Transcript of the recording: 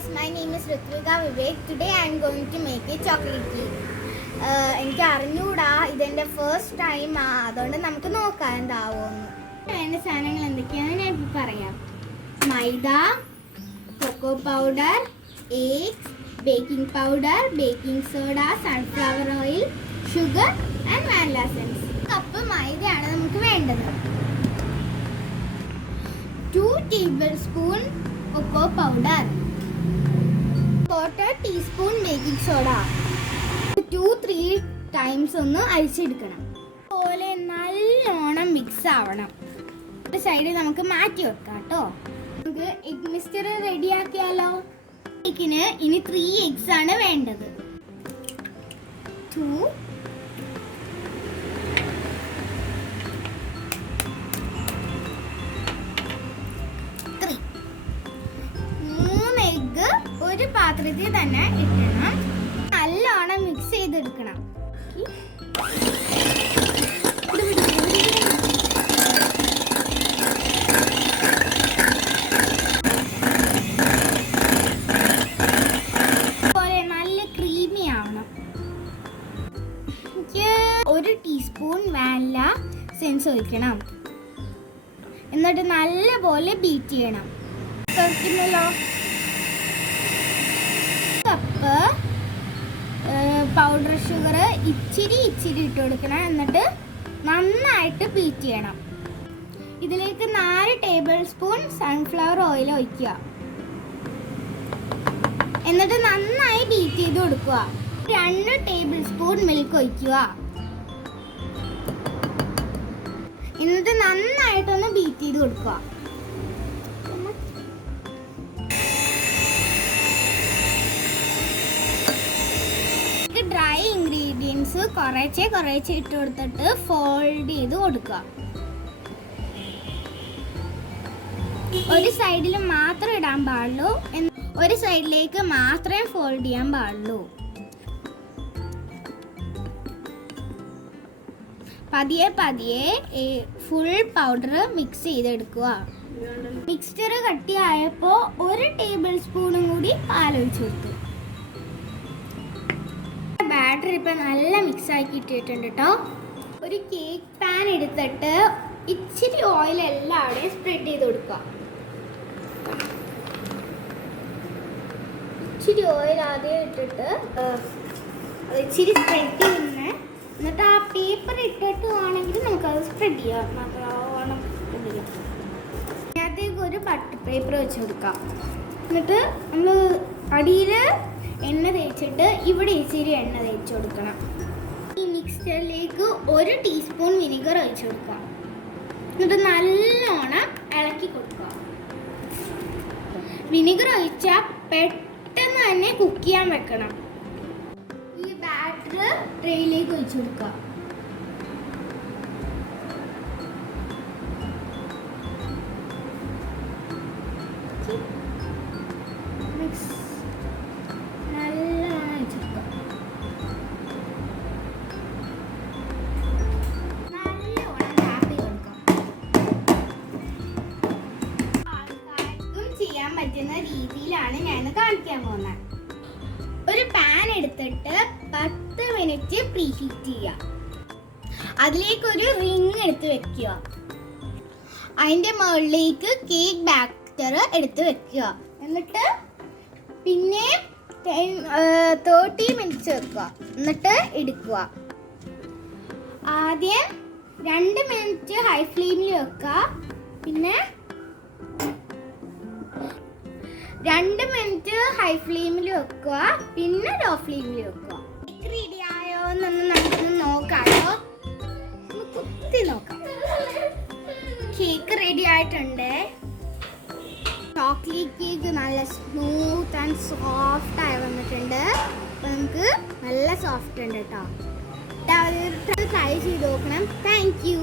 guys, my name is Ritvika Vivek. Today I am going to make a chocolate cake. എനിക്ക് അറിഞ്ഞൂടാ, ഇതെൻ്റെ first time അതുകൊണ്ട് നമുക്ക് നോക്കാം എന്താവുമെന്ന്. വേണ്ട സാധനങ്ങൾ എന്തൊക്കെയാണെന്ന് ഞാൻ ഇപ്പോൾ പറയാം. Maida, cocoa powder, eggs, baking powder, baking soda, sunflower oil, sugar and vanilla essence. Cup മൈദയാണ് നമുക്ക് വേണ്ടത്. 2 tablespoon cocoa powder, 1/4 teaspoon baking soda, 2-3 times ഒന്ന് അരിച്ചെടുക്കണം. അതുപോലെ നല്ലോണം മിക്സ് ആവണം. ഒരു സൈഡിൽ നമുക്ക് മാറ്റി വെക്കാം കേട്ടോ. നമുക്ക് എഗ് മിക്സ്ചർ റെഡിയാക്കിയാലോ. കേക്കിന് ഇനി 3 eggs ആണ് വേണ്ടത്. 2 ഒരു പാത്രത്തിൽ തന്നെ ഇടണം. നല്ലോണം മിക്സ് ചെയ്തെടുക്കണം. അതുപോലെ നല്ല ക്രീമി ആവണം. 1 ടീസ്പൂൺ വാനില എസൻസ് ഒഴിക്കണം. എന്നിട്ട് നല്ലപോലെ ബീറ്റ് ചെയ്യണം. കേൾക്കുന്നല്ലോ. കപ്പ് പൗഡർ ഷുഗർ ഇച്ചിരി ഇട്ട് കൊടുക്കണം. എന്നിട്ട് നന്നായിട്ട് ബീറ്റ് ചെയ്യണം. ഇതിലേക്ക് 4 ടേബിൾ സ്പൂൺ സൺഫ്ലവർ ഓയിൽ ഒഴിക്കുക. എന്നിട്ട് നന്നായി ബീറ്റ് ചെയ്ത് കൊടുക്കുക. 2 ടേബിൾ സ്പൂൺ മിൽക്ക് ഒഴിക്കുക. എന്നിട്ട് നന്നായിട്ടൊന്ന് ബീറ്റ് ചെയ്ത് കൊടുക്കുക. ഡ്രൈ ഇൻഗ്രീഡിയൻസ് കുറേശ്ശെ ഇട്ട് കൊടുത്തിട്ട് ഫോൾഡ് ചെയ്ത് കൊടുക്കുക. ഒരു സൈഡിൽ മാത്രം ഇടാൻ പാടുള്ളൂ. ഒരു സൈഡിലേക്ക് മാത്രമേ ഫോൾഡ് ചെയ്യാൻ പാടുള്ളൂ. പതിയെ ഫുൾ പൗഡർ മിക്സ് ചെയ്തെടുക്കുക. മിക്സ്ചർ കട്ടിയായപ്പോൾ 1 ടേബിൾ സ്പൂണും കൂടി പാലൊഴിച്ച് കൊടുത്തു. ബാറ്റർ ഇപ്പം നല്ല മിക്സ് ആക്കി ഇട്ടിട്ടുണ്ട് കേട്ടോ. ഒരു കേക്ക് പാൻ എടുത്തിട്ട് ഇച്ചിരി ഓയിൽ എല്ലാവിടെയും സ്പ്രെഡ് ചെയ്ത് കൊടുക്കുക. ഇച്ചിരി ഓയിൽ ആദ്യം ഇട്ടിട്ട് ഇച്ചിരി സ്പ്രെഡ് ചെയ്യുന്ന, എന്നിട്ട് ആ പേപ്പർ ഇട്ടിട്ട് ആണെങ്കിൽ നമുക്കത് സ്പ്രെഡ് ചെയ്യാം. നല്ലോണം സ്പ്രെഡ് ചെയ്യാം. അതിനകത്തേക്ക് ഒരു ബട്ടർ പേപ്പർ വെച്ച് കൊടുക്കാം. എന്നിട്ട് നമ്മൾ അടിയിൽ എണ്ണ തേച്ചിട്ട് ഇവിടെ ഇച്ചിരി എണ്ണ തേച്ച് കൊടുക്കണം. ഈ മിക്സ്ചറിലേക്ക് 1 ടീസ്പൂൺ വിനെഗർ ഒഴിച്ചു കൊടുക്കുക. എന്നിട്ട് നല്ലോണം ഇളക്കി കൊടുക്കുക. വിനെഗർ ഒഴിച്ചാൽ പെട്ടെന്ന് തന്നെ കുക്ക് ചെയ്യാൻ വെക്കണം. ഈ ബാറ്റർ ട്രേയിലേക്ക് ഒഴിച്ചു കൊടുക്കുക. മിക്സ് പറ്റുന്ന രീതിയിലാണ് ഞാൻ കാണിക്കാൻ പോകുന്നത്. ഒരു പാൻ എടുത്തിട്ട് 10 മിനിറ്റ് പ്രീഹീറ്റ് ചെയ്യുക. അതിലേക്കൊരു റിങ് എടുത്ത് വെക്കുക. അതിൻ്റെ മുകളിലേക്ക് കേക്ക് ബാറ്റർ എടുത്ത് വെക്കുക. എന്നിട്ട് പിന്നെ 30 മിനിറ്റ്സ് വെക്കുക. എന്നിട്ട് എടുക്കുക. ആദ്യം 2 മിനിറ്റ് ഹൈ ഫ്ലെയിമിൽ വെക്കുക. പിന്നെ 2 മിനിറ്റ് ഹൈ ഫ്ലെയിമിൽ വെക്കുക. പിന്നെ ലോ ഫ്ലെയിമിൽ വെക്കുക. കേക്ക് റെഡി ആയോ എന്നൊന്ന് നമുക്കൊന്ന് നോക്കാമോ. കുത്തി നോക്കാം. കേക്ക് റെഡി ആയിട്ടുണ്ട്. ചോക്ലേറ്റ് കേക്ക് നല്ല സ്മൂത്ത് ആൻഡ് സോഫ്റ്റ് ആയി വന്നിട്ടുണ്ട്. അപ്പം നമുക്ക് നല്ല സോഫ്റ്റ് ഉണ്ട് കേട്ടോ. ട്രൈ ചെയ്ത് നോക്കണം. Thank you.